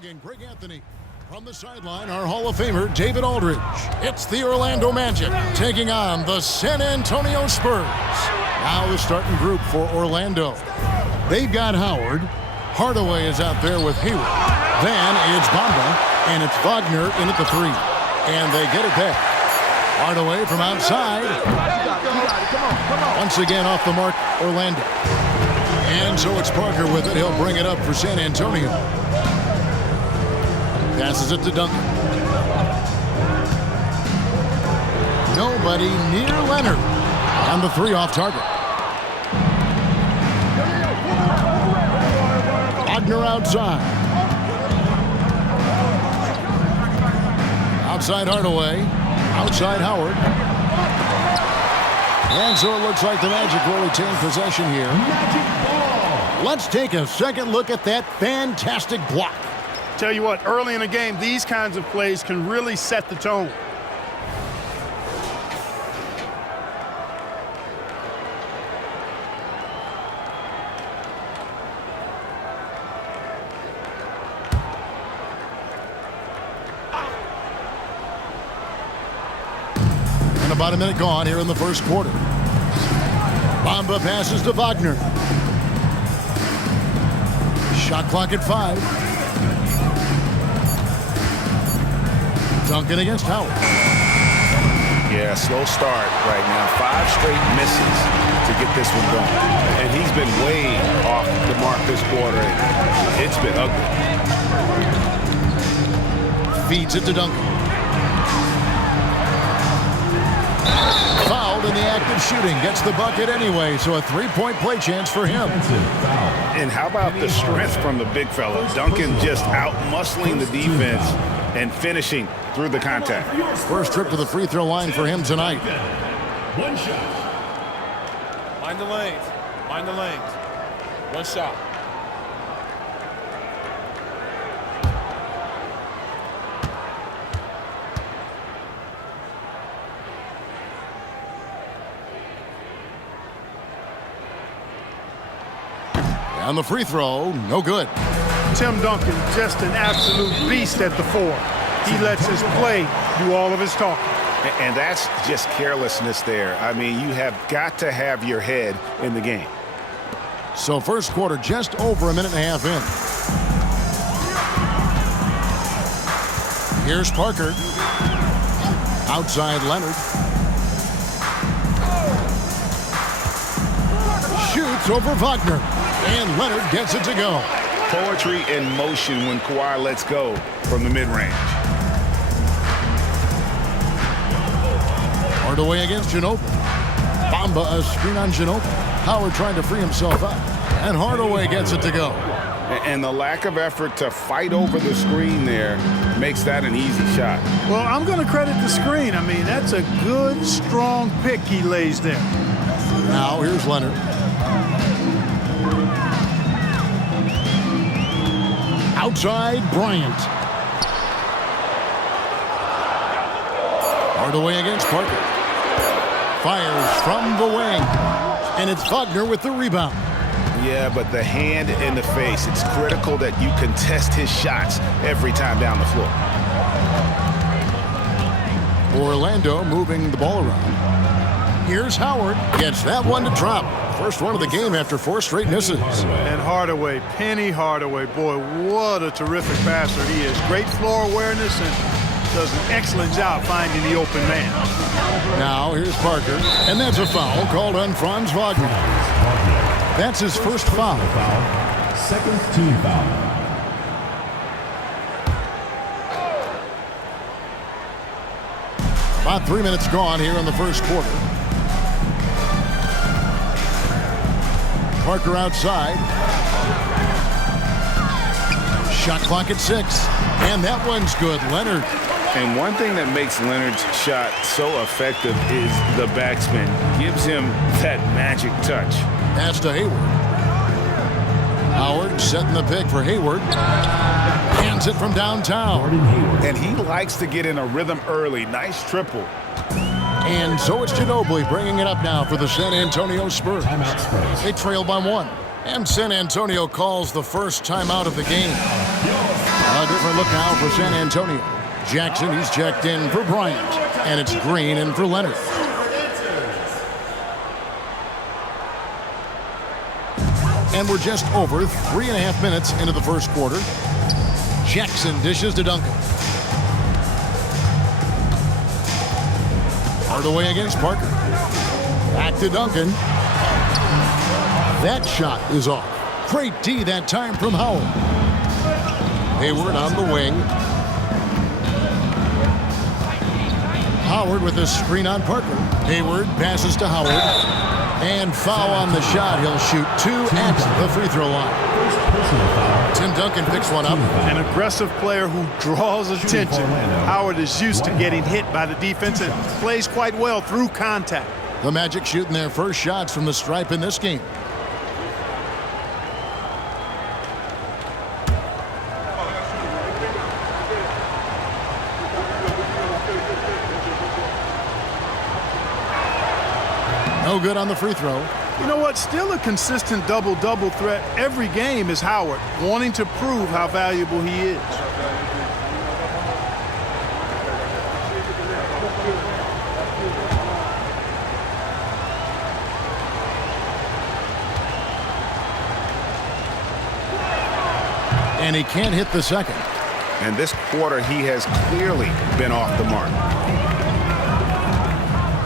hugging Greg Anthony. From the sideline, our Hall of Famer, David Aldridge. It's the Orlando Magic taking on the San Antonio Spurs. Now the starting group for Orlando. They've got Howard. Hardaway is out there with Hayward. Then it's Bamba, and it's Wagner in at the 3. And they get it back. Hardaway from outside. Once again off the mark, Orlando. And so it's Parker with it. He'll bring it up for San Antonio. Passes it to Duncan. Nobody near Leonard. And the 3 off target. Wagner outside. Outside Hardaway. Outside Howard. And so it looks like the Magic will retain possession here. Let's take a second look at that fantastic block. Tell you what, early in the game, these kinds of plays can really set the tone. And about a minute gone here in the first quarter. Bamba passes to Wagner. Shot clock at 5. Duncan against Howard. Yeah, slow start right now. 5 straight misses to get this one going. And he's been way off the mark this quarter. It's been ugly. Feeds it to Duncan. Fouled in the act of shooting. Gets the bucket anyway, so a 3-point play chance for him. And how about the strength from the big fella? Duncan just out-muscling the defense and finishing through the contact. First trip to the free throw line for him tonight. One shot. Mind the lanes. Mind the lanes. One shot. On the free throw, no good. Tim Duncan, just an absolute beast at the 4. He lets his play do all of his talking. And that's just carelessness there. I mean, you have got to have your head in the game. So first quarter just over a minute and a half in. Here's Parker. Outside Leonard. Shoots over Wagner. And Leonard gets it to go. Poetry in motion when Kawhi lets go from the mid-range. Hardaway against Ginobili. Bamba a screen on Ginobili. Howard trying to free himself up. And Hardaway gets it to go. And the lack of effort to fight over the screen there makes that an easy shot. Well, I'm going to credit the screen. I mean, that's a good, strong pick he lays there. Now here's Leonard. Outside Bryant. Hardaway against Parker. Fires from the wing. And it's Wagner with the rebound. Yeah, but the hand in the face, it's critical that you contest his shots every time down the floor. Orlando moving the ball around. Here's Howard. Gets that one to drop. First one of the game after 4 straight misses. And Hardaway, Penny Hardaway, boy, what a terrific passer he is. Great floor awareness and does an excellent job finding the open man. Now here's Parker, and that's a foul called on Franz Wagner. That's his first foul. Second team foul. About 3 minutes gone here in the first quarter. Parker outside. Shot clock at 6. And that one's good. Leonard. And one thing that makes Leonard's shot so effective is the backspin. Gives him that magic touch. Pass to Hayward. Howard setting the pick for Hayward. Hands it from downtown. And he likes to get in a rhythm early. Nice triple. And so it's Ginobili bringing it up now for the San Antonio Spurs. They trail by 1. And San Antonio calls the first timeout of the game. Nuggets different look now for San Antonio. Jackson, he's checked in for Bryant. And it's Green in for Leonard. And we're just over 3.5 minutes into the first quarter. Jackson dishes to Duncan. Hardaway against Parker. Back to Duncan. That shot is off. Great D that time from Howard. Hayward on the wing. Howard with a screen on Parker. Hayward passes to Howard. And foul on the shot. He'll shoot 2 at the free throw line. Tim Duncan picks one up. An aggressive player who draws attention. Howard is used to getting hit by the defense and plays quite well through contact. The Magic shooting their first shots from the stripe in this game. No good on the free throw. You know what? Still a consistent double-double threat every game is Howard, wanting to prove how valuable he is. And he can't hit the second. And this quarter, he has clearly been off the mark.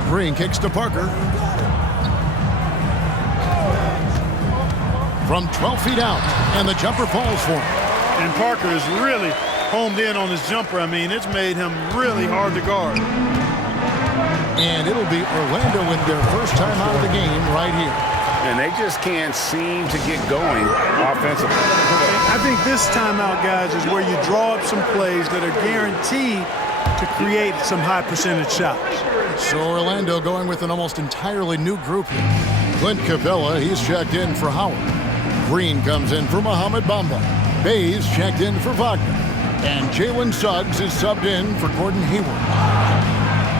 Green kicks to Parker. From 12 feet out, and the jumper falls for him. And Parker is really homed in on his jumper. I mean, it's made him really hard to guard. And it'll be Orlando in their first time out of the game right here. And they just can't seem to get going offensively. I think this timeout, guys, is where you draw up some plays that are guaranteed to create some high percentage shots. So Orlando going with an almost entirely new group here. Clint Capella, he's checked in for Howard. Green comes in for Mohamed Bamba. Bayes checked in for Wagner. And Jalen Suggs is subbed in for Gordon Hayward.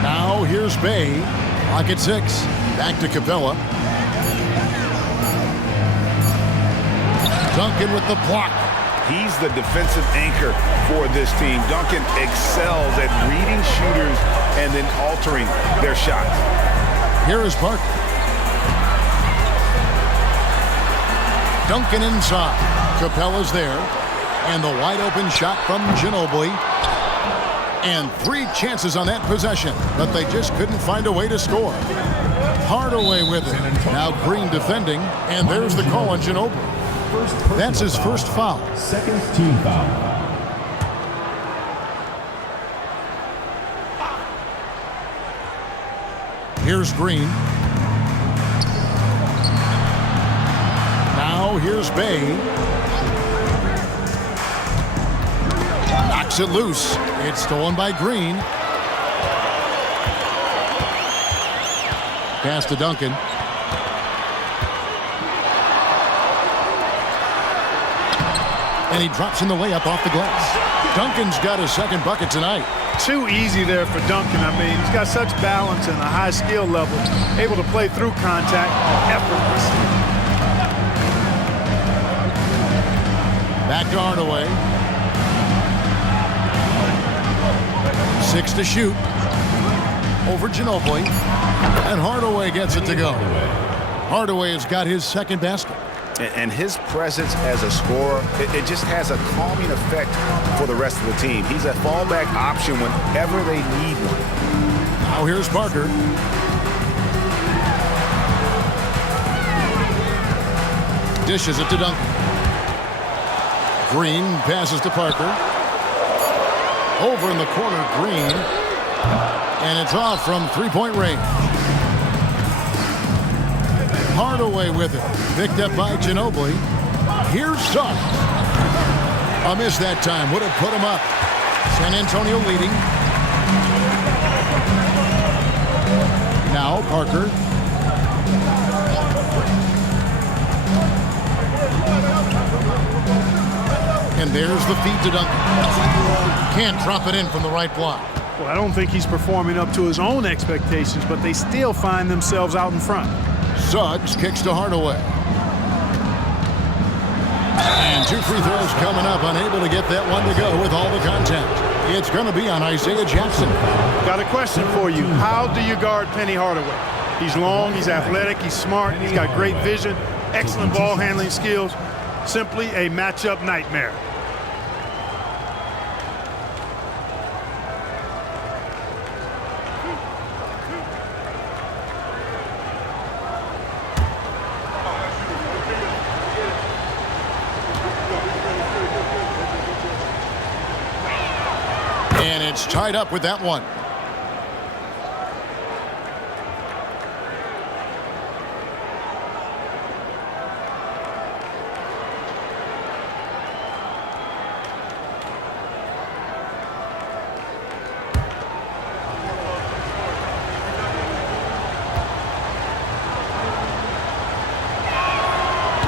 Now here's Bay. Clock at 6. Back to Capella. Duncan with the block. He's the defensive anchor for this team. Duncan excels at reading shooters and then altering their shots. Here is Parker. Duncan inside. Capella's there. And the wide open shot from Ginobili. And 3 chances on that possession, but they just couldn't find a way to score. Hardaway with it. Now Green defending, and there's the call on Ginobili. That's his first foul. Second team foul. Here's Green. Now here's Bay. Knocks it loose. It's stolen by Green. Pass to Duncan. And he drops in the layup off the glass. Duncan's got his second bucket tonight. Too easy there for Duncan. I mean, he's got such balance and a high skill level, able to play through contact effortlessly. Back to Hardaway. 6 to shoot. Over Ginobili. And Hardaway gets it to go. Hardaway has got his second basket. And his presence as a scorer, it just has a calming effect for the rest of the team. He's a fallback option whenever they need one. Now here's Parker. Dishes it to Duncan. Green passes to Parker. Over in the corner, Green. And it's off from three-point range. Hardaway with it. Picked up by Ginobili. Here's Suggs. A miss that time. Would have put him up. San Antonio leading. Now Parker. And there's the feed to Duncan. Can't drop it in from the right block. Well, I don't think he's performing up to his own expectations, but they still find themselves out in front. Suggs kicks to Hardaway. And 2 free throws coming up, unable to get that one to go with all the contact. It's going to be on Isaiah Jackson. Got a question for you. How do you guard Penny Hardaway? He's long, he's athletic, he's smart, he's got great vision, excellent ball handling skills. Simply a matchup nightmare. And it's tied up with that one.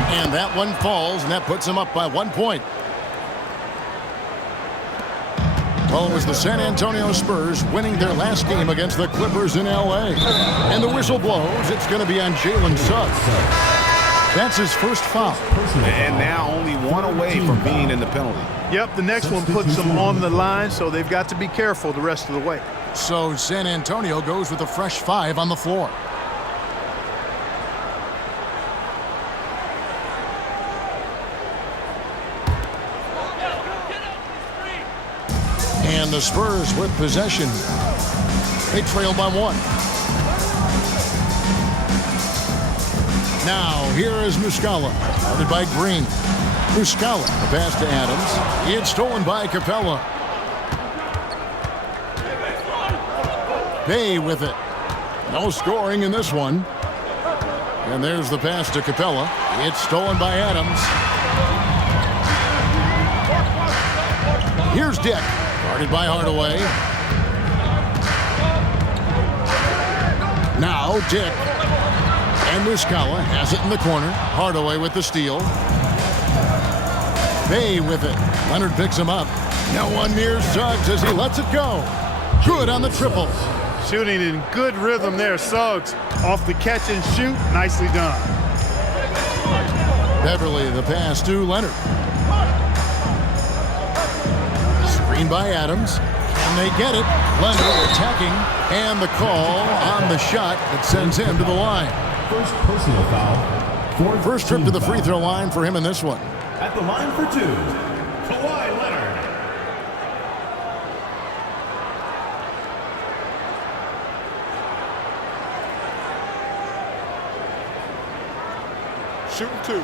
And that one falls, and that puts him up by 1 point. Well, it was the San Antonio Spurs winning their last game against the Clippers in L.A. And the whistle blows. It's going to be on Jalen Suggs. That's his first foul. And now only one away from being in the penalty. Yep, the next one puts them on the line, so they've got to be careful the rest of the way. So San Antonio goes with a fresh 5 on the floor. And the Spurs with possession. They trail by 1. Now, here is Muscala, guarded by Green. Muscala, the pass to Adams. It's stolen by Capella. Bay with it. No scoring in this one. And there's the pass to Capella. It's stolen by Adams. Here's Dick, guarded by Hardaway. Now Dick. And Muscala has it in the corner. Hardaway with the steal. Bay with it. Leonard picks him up. No one near Suggs as he lets it go. Good on the triple. Shooting in good rhythm there, Suggs. Off the catch and shoot, nicely done. Beverly, the pass to Leonard. Screen by Adams. And they get it. Leonard attacking. And the call on the shot that sends him to the line. First personal foul. First trip to the free throw line for him in this one. At the line for 2, Kawhi Leonard. Shooting 2.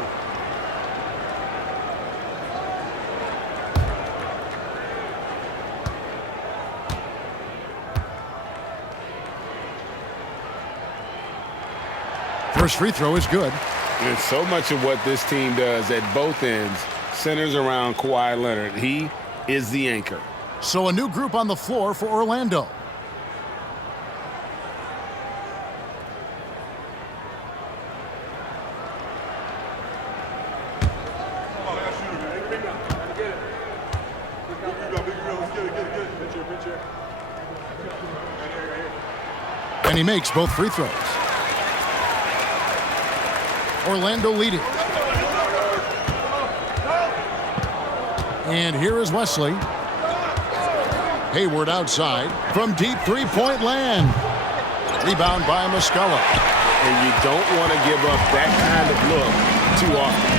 First free throw is good. And so much of what this team does at both ends centers around Kawhi Leonard. He is the anchor. So a new group on the floor for Orlando. And he makes both free throws. Orlando leading. And here is Wesley. Hayward outside from deep three-point land. Rebound by Muscala. And you don't want to give up that kind of look too often.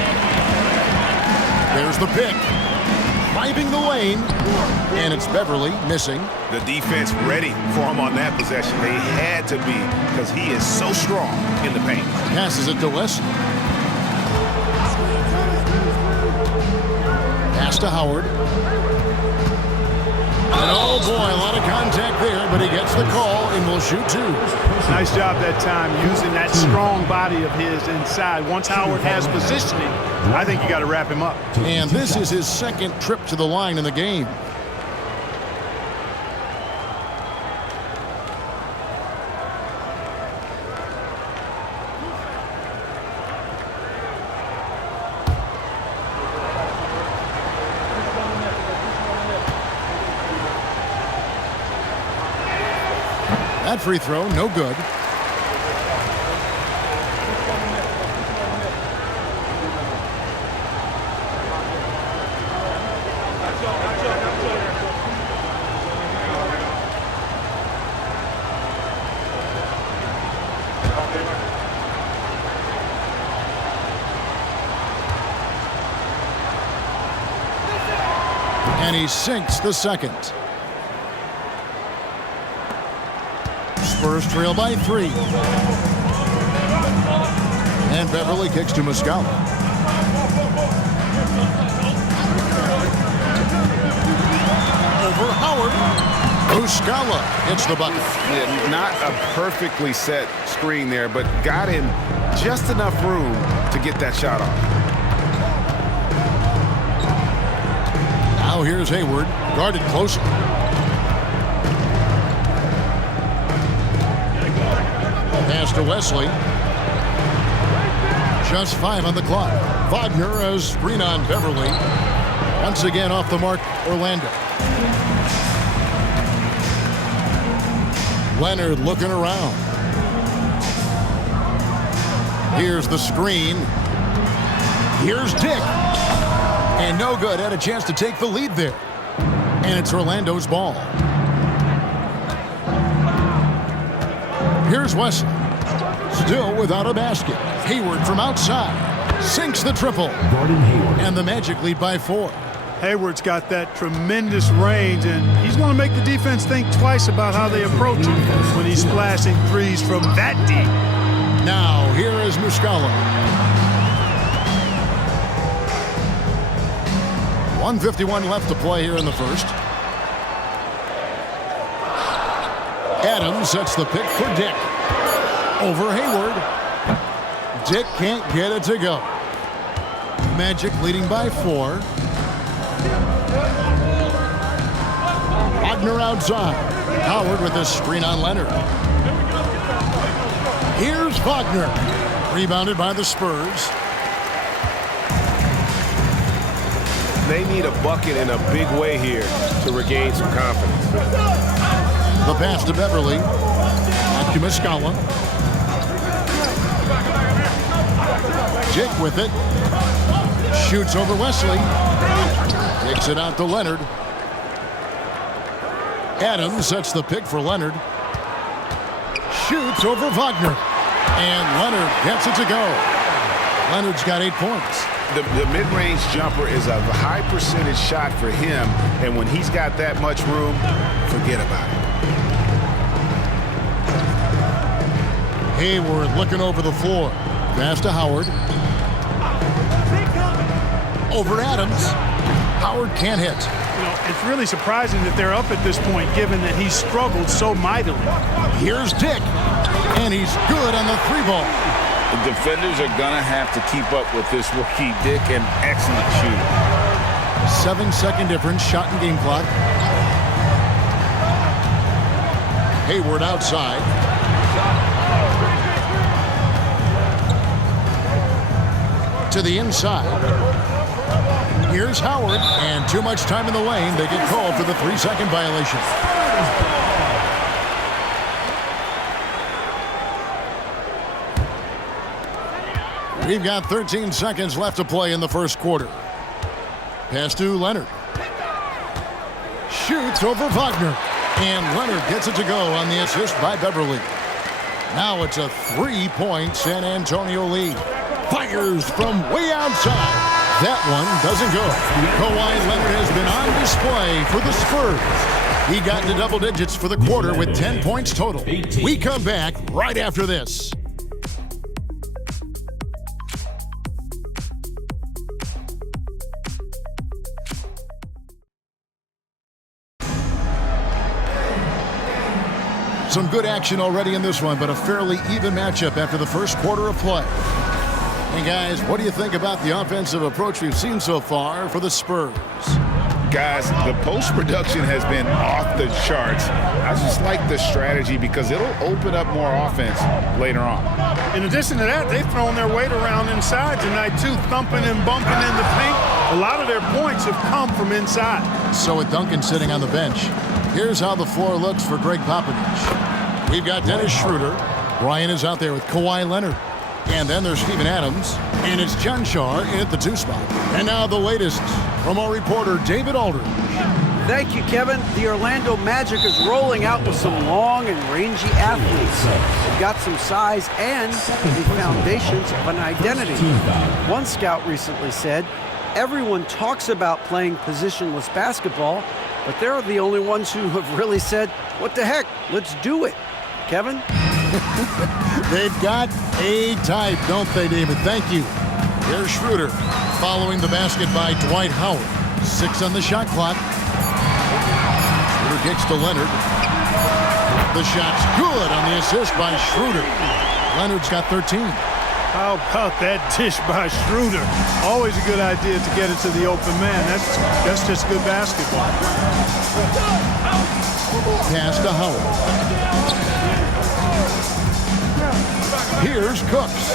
There's the pick. Driving the lane. And it's Beverly missing. The defense ready for him on that possession. They had to be because he is so strong in the paint. Passes it to Wesley. Pass to Howard. And oh boy, a lot of contact there, but he gets the call and will shoot 2. Nice job that time using that strong body of his inside. Once Howard has positioning, I think you got to wrap him up. And this is his second trip to the line in the game. That free throw, no good. And he sinks the second. Spurs trail by 3. And Beverly kicks to Muscala. Over Howard. Muscala hits the bucket. Yeah, not a perfectly set screen there, but got him just enough room to get that shot off. Now here's Hayward, guarded closely. Pass to Wesley. Just 5 on the clock. Wagner has screen on Beverly. Once again off the mark, Orlando. Leonard looking around. Here's the screen. Here's Dick. And no good. Had a chance to take the lead there. And it's Orlando's ball. Here's Wesley. Still without a basket. Hayward from outside. Sinks the triple. And the Magic lead by 4. Hayward's got that tremendous range, and he's going to make the defense think twice about how they approach him when he's splashing threes from that deep. Now, here is Muscala. 1:51 left to play here in the first. Adams sets the pick for Dick. Over Hayward. Dick can't get it to go. Magic leading by 4. Wagner outside. Howard with a screen on Leonard. Here's Wagner. Rebounded by the Spurs. They need a bucket in a big way here to regain some confidence. The pass to Beverly. Back to Muscala. Dick with it. Shoots over Wesley. Takes it out to Leonard. Adams sets the pick for Leonard. Shoots over Wagner. And Leonard gets it to go. Leonard's got 8 points. The mid-range jumper is a high percentage shot for him, and when he's got that much room, forget about it. Hayward looking over the floor. Pass to Howard. Over Adams. Howard can't hit. You know, it's really surprising that they're up at this point, given that he's struggled so mightily. Here's Dick, and he's good on the 3-ball. The defenders are going to have to keep up with this rookie. Dick, an excellent shooter. 7-second difference, shot and game clock. Hayward outside. To the inside. Here's Howard, and too much time in the lane. They get called for the 3-second violation. We've got 13 seconds left to play in the first quarter. Pass to Leonard. Shoots over Wagner. And Leonard gets it to go on the assist by Beverly. Now it's a 3-point San Antonio lead. Fires from way outside. That one doesn't go. Kawhi Leonard has been on display for the Spurs. He got into double digits for the quarter with 10 points total. We come back right after this. Some good action already in this one, but a fairly even matchup after the first quarter of play. Hey guys, what do you think about the offensive approach we've seen so far for the Spurs? Guys, the post production has been off the charts. I just like the strategy because it'll open up more offense later on. In addition to that, they've thrown their weight around inside tonight too, thumping and bumping in the paint. A lot of their points have come from inside. So with Duncan sitting on the bench, here's how the floor looks for Greg Popovich. We've got Dennis Schroeder. Ryan is out there with Kawhi Leonard. And then there's Steven Adams. And it's John Shaw in at the 2 spot. And now the latest from our reporter, David Aldridge. Thank you, Kevin. The Orlando Magic is rolling out with some long and rangy athletes. They've got some size and the foundations of an identity. One scout recently said, Everyone talks about playing positionless basketball, but they're the only ones who have really said, what the heck, let's do it. Kevin? They've got a type, don't they, David? Thank you. Here's Schroeder following the basket by Dwight Howard. 6 on the shot clock. Schroeder kicks to Leonard. The shot's good on the assist by Schroeder. Leonard's got 13. How about that dish by Schroeder? Always a good idea to get it to the open man. That's just good basketball. Pass to Howard. Here's Cooks.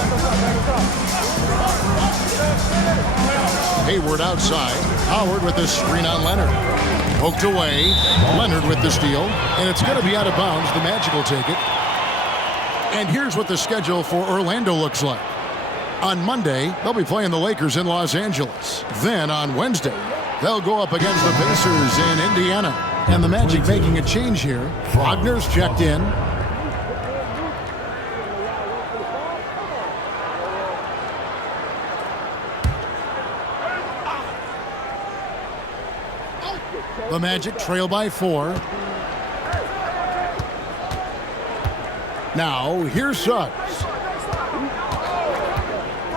Hayward outside. Howard with the screen on Leonard. Poked away. Leonard with the steal. And it's going to be out of bounds. The Magic will take it. And here's what the schedule for Orlando looks like. On Monday, they'll be playing the Lakers in Los Angeles. Then on Wednesday, they'll go up against the Pacers in Indiana. And the Magic making a change here. Wagner's checked in. The Magic trail by 4. Now, here's Suggs.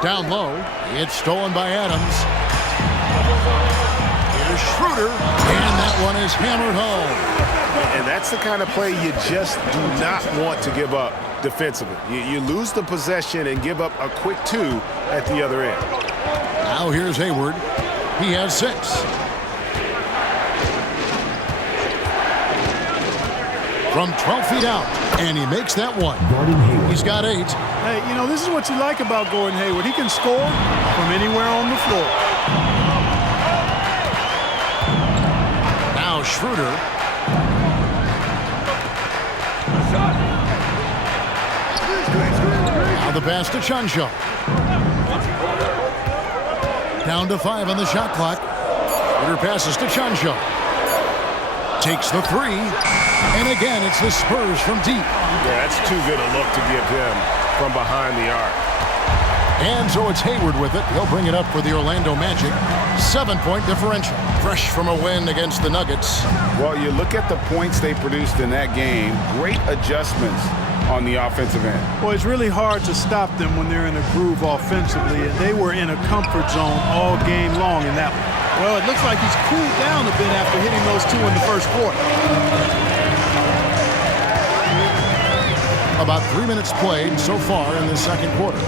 Down low. It's stolen by Adams. Here's Schroeder. And that one is hammered home. And that's the kind of play you just do not want to give up defensively. You lose the possession and give up a quick 2 at the other end. Now here's Hayward. He has 6. From 12 feet out, and he makes that one. He's got 8. Hey, you know, this is what you like about Gordon Hayward. He can score from anywhere on the floor. Now Schroeder. Now the pass to Chuncho. Down to 5 on the shot clock. Schroeder passes to Chuncho. Takes the 3. And again, it's the Spurs from deep. Yeah, that's too good a look to give him from behind the arc. And so it's Hayward with it. He'll bring it up for the Orlando Magic. 7-point differential. Fresh from a win against the Nuggets. Well, you look at the points they produced in that game. Great adjustments on the offensive end. Well, it's really hard to stop them when they're in a groove offensively, and they were in a comfort zone all game long in that one. Well, it looks like he's cooled down a bit after hitting those 2 in the first quarter. About 3 minutes played so far in the second quarter.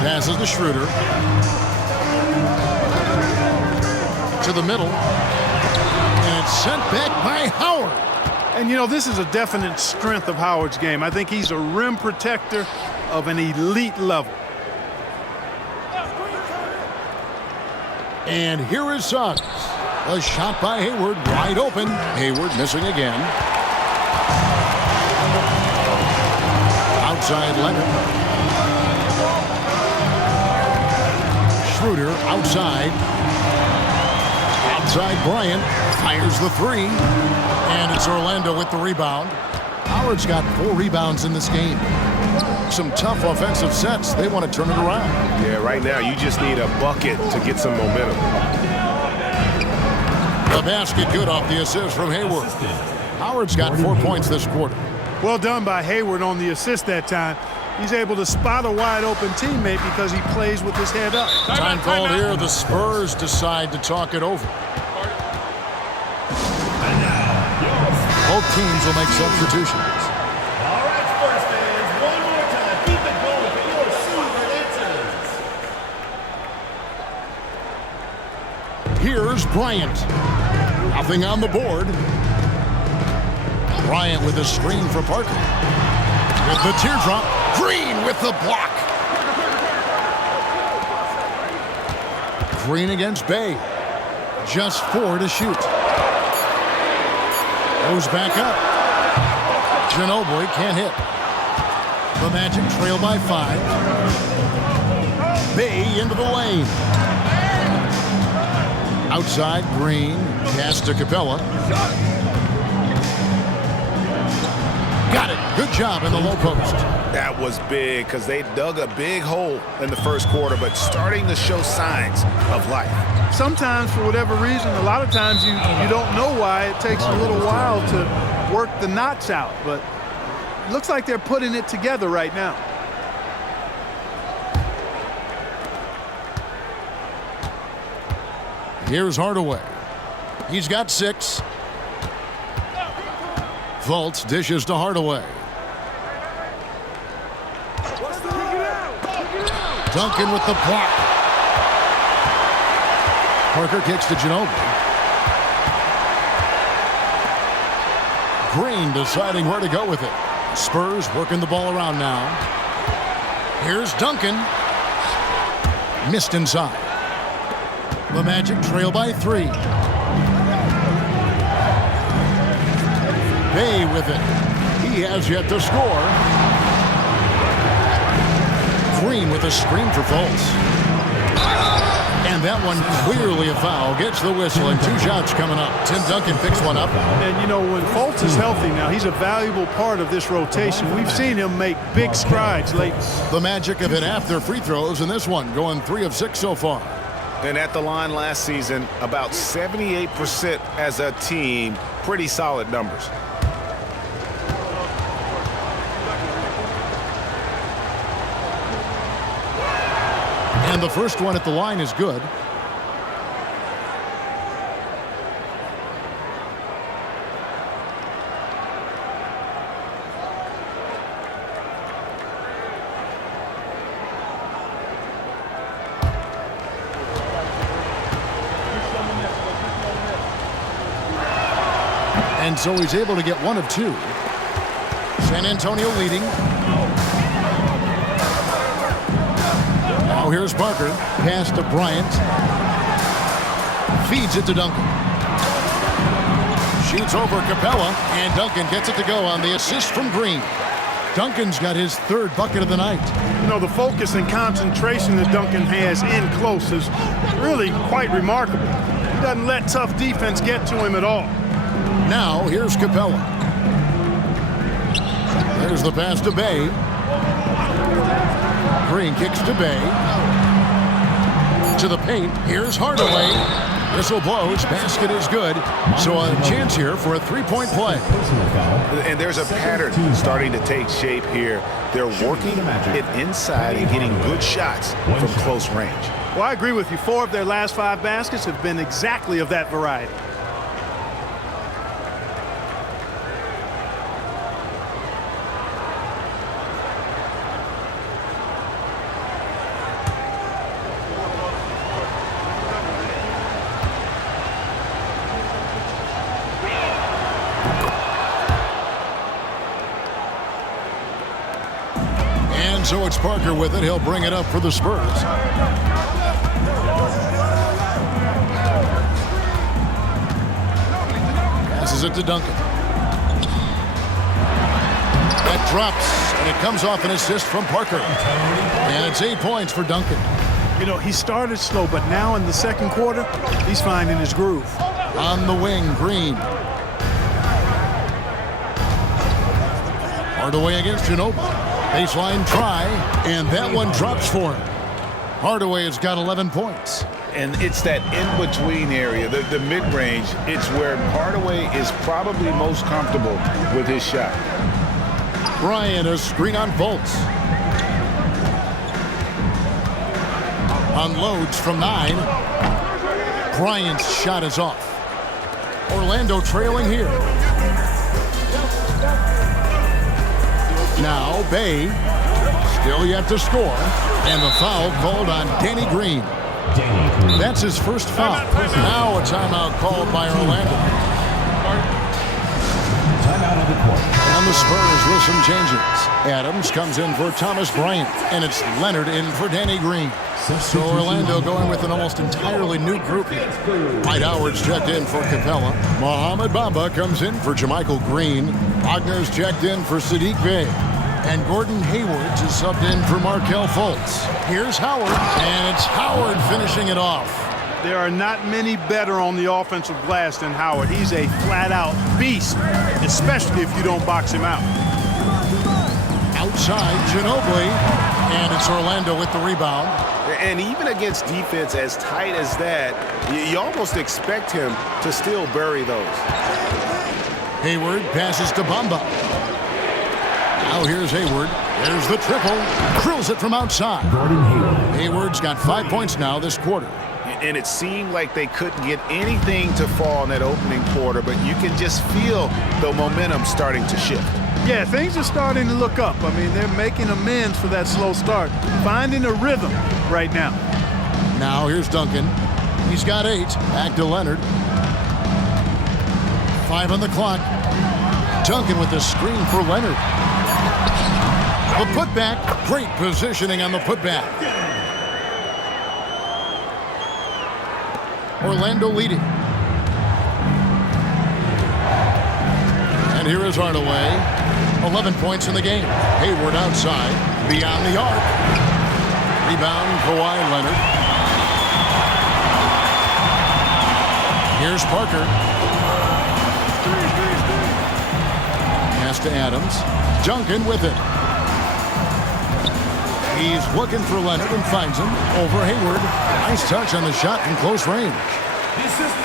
Passes to Schroeder. To the middle. And it's sent back by Howard. And, you know, this is a definite strength of Howard's game. I think he's a rim protector of an elite level. And here is Suggs. A shot by Hayward, wide open. Hayward missing again. Outside Leonard. Schroeder outside. Outside Bryant. Fires the 3. And it's Orlando with the rebound. Howard's got 4 rebounds in this game. Some tough offensive sets. They want to turn it around. Yeah, right now you just need a bucket to get some momentum. The basket good off the assist from Hayward. Howard's got 4 points this quarter. Well done by Hayward on the assist that time. He's able to spot a wide open teammate because he plays with his head up. Time called here. The Spurs decide to talk it over. Both teams will make substitutions. All right, Spurs fans, one more time. Keep it going for your Silver Answers. Here's Bryant. Nothing on the board. Bryant with a screen for Parker. With the teardrop. Green with the block. Green against Bay. Just 4 to shoot. Goes back up. Ginobili can't hit. The Magic trail by 5. Bay into the lane. Outside, Green. Pass to Capella. Got it. Good job in the low post. That was big because they dug a big hole in the first quarter, but starting to show signs of life. Sometimes, for whatever reason, a lot of times you don't know why. It takes a little while to work the knots out, but it looks like they're putting it together right now. Here's Hardaway. He's got 6. Fultz dishes to Hardaway. Duncan with the block. Parker kicks to Ginobili. Green deciding where to go with it. Spurs working the ball around now. Here's Duncan. Missed inside. The Magic trail by 3. Bay with it. He has yet to score. Green with a screen for Fultz. And that one clearly a foul. Gets the whistle and 2 shots coming up. Tim Duncan picks one up. And, you know, when Fultz is healthy now, he's a valuable part of this rotation. We've seen him make big strides lately. The Magic have hit half their free throws in this one, going 3 of 6 so far. And at the line last season, about 78% as a team. Pretty solid numbers. And the first one at the line is good. And so he's able to get 1 of 2. San Antonio leading. Now here's Parker. Pass to Bryant. Feeds it to Duncan. Shoots over Capella, and Duncan gets it to go on the assist from Green. Duncan's got his 3rd bucket of the night. You know, the focus and concentration that Duncan has in close is really quite remarkable. He doesn't let tough defense get to him at all. Now here's Capella. There's the pass to Bay. Green kicks to Bay. To the paint. Here's Hardaway. Whistle blows. Basket is good. So a chance here for a 3-point play. And there's a pattern starting to take shape here. They're working it inside and getting good shots from close range. Well, I agree with you. 4 of their last 5 baskets have been exactly of that variety. So it's Parker with it. He'll bring it up for the Spurs. Passes it to Duncan. That drops, and it comes off an assist from Parker. And it's 8 points for Duncan. You know, he started slow, but now in the second quarter, he's finding his groove. On the wing, Green. Hardaway against Ginobili. Baseline try, and that one drops for him. Hardaway has got 11 points. And it's that in-between area, the mid-range. It's where Hardaway is probably most comfortable with his shot. Bryant, a screen on Fultz. Unloads from 9. Bryant's shot is off. Orlando trailing here. Now Bay, still yet to score, and the foul called on Danny Green. That's his first foul. Now a timeout called by Orlando. And the Spurs with some changes. Adams comes in for Thomas Bryant, and it's Leonard in for Danny Green. So Orlando going with an almost entirely new group here. Dwight Howard's checked in for Capella. Mohamed Bamba comes in for Jermichael Green. Wagner's checked in for Sadiq Bey. And Gordon Hayward is subbed in for Markelle Fultz. Here's Howard, and it's Howard finishing it off. There are not many better on the offensive glass than Howard. He's a flat-out beast, especially if you don't box him out. Outside, Ginobili. And it's Orlando with the rebound. And even against defense as tight as that, you almost expect him to still bury those. Hayward passes to Bamba. Now here's Hayward. There's the triple. Drills it from outside. Hayward's got 5 points now this quarter. And it seemed like they couldn't get anything to fall in that opening quarter, but you can just feel the momentum starting to shift. Yeah, things are starting to look up. I mean, they're making amends for that slow start, finding a rhythm right now. Now here's Duncan. He's got 8. Back to Leonard. 5 on the clock. Duncan with the screen for Leonard. The putback. Great positioning on the putback. Orlando leading. And here is Hardaway. 11 points in the game. Hayward outside. Beyond the arc. Rebound, Kawhi Leonard. Here's Parker. Pass to Adams. Duncan with it. He's looking for Leonard and finds him. Over Hayward. Nice touch on the shot from close range.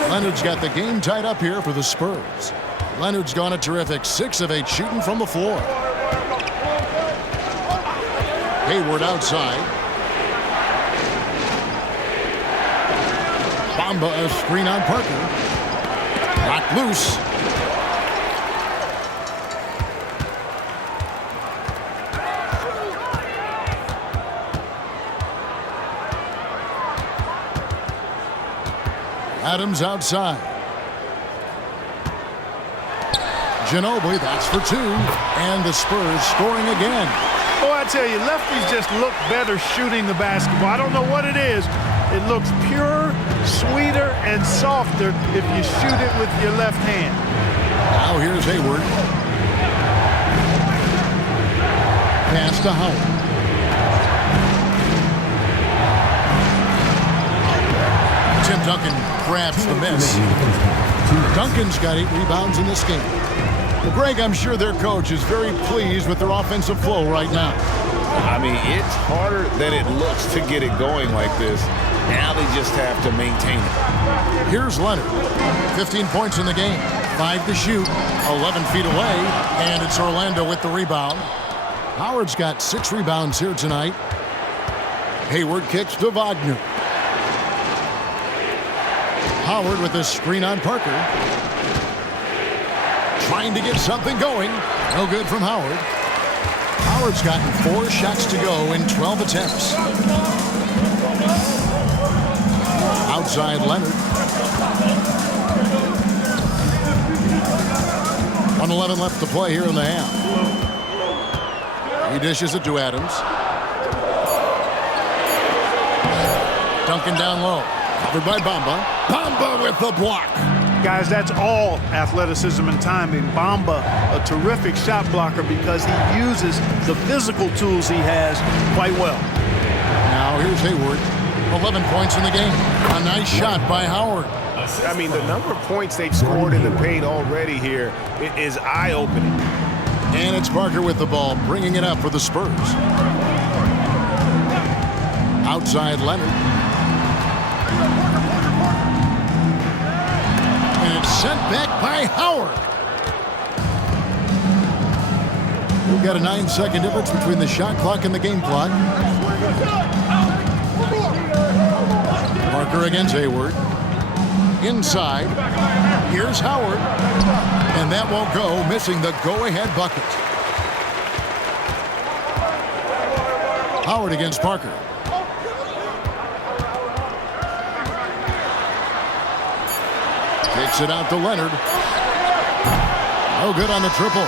Leonard's got the game tied up here for the Spurs. Leonard's gone a terrific 6 of 8 shooting from the floor. Hayward outside. Bamba a screen on Parker. Knocked loose. Adams outside. Ginobili, that's for 2. And the Spurs scoring again. Oh, I tell you, lefties just look better shooting the basketball. I don't know what it is. It looks purer, sweeter, and softer if you shoot it with your left hand. Now here's Hayward. Pass to Howard. Tim Duncan grabs the miss. Duncan's got 8 rebounds in this game. Well, Greg, I'm sure their coach is very pleased with their offensive flow right now. I mean, it's harder than it looks to get it going like this. Now they just have to maintain it. Here's Leonard. 15 points in the game. 5 to shoot. 11 feet away. And it's Orlando with the rebound. Howard's got 6 rebounds here tonight. Hayward kicks to Wagner. Howard with a screen on Parker. Trying to get something going. No good from Howard. Howard's gotten 4 shots to go in 12 attempts. Outside Leonard. 1:11 left to play here in the half. He dishes it to Adams. Duncan down low. Covered by Bamba. Bamba with the block. Guys, that's all athleticism and timing. Bamba, a terrific shot blocker because he uses the physical tools he has quite well. Now here's Hayward. 11 points in the game. A nice shot by Howard. I mean, the number of points they've scored in the paint already here is eye-opening. And it's Parker with the ball, bringing it up for the Spurs. Outside Leonard. And it's sent back by Howard. We've got a 9-second difference between the shot clock and the game clock. Parker against Hayward. Inside. Here's Howard. And that won't go, missing the go-ahead bucket. Howard against Parker. Kicks it out to Leonard. No good on the triple.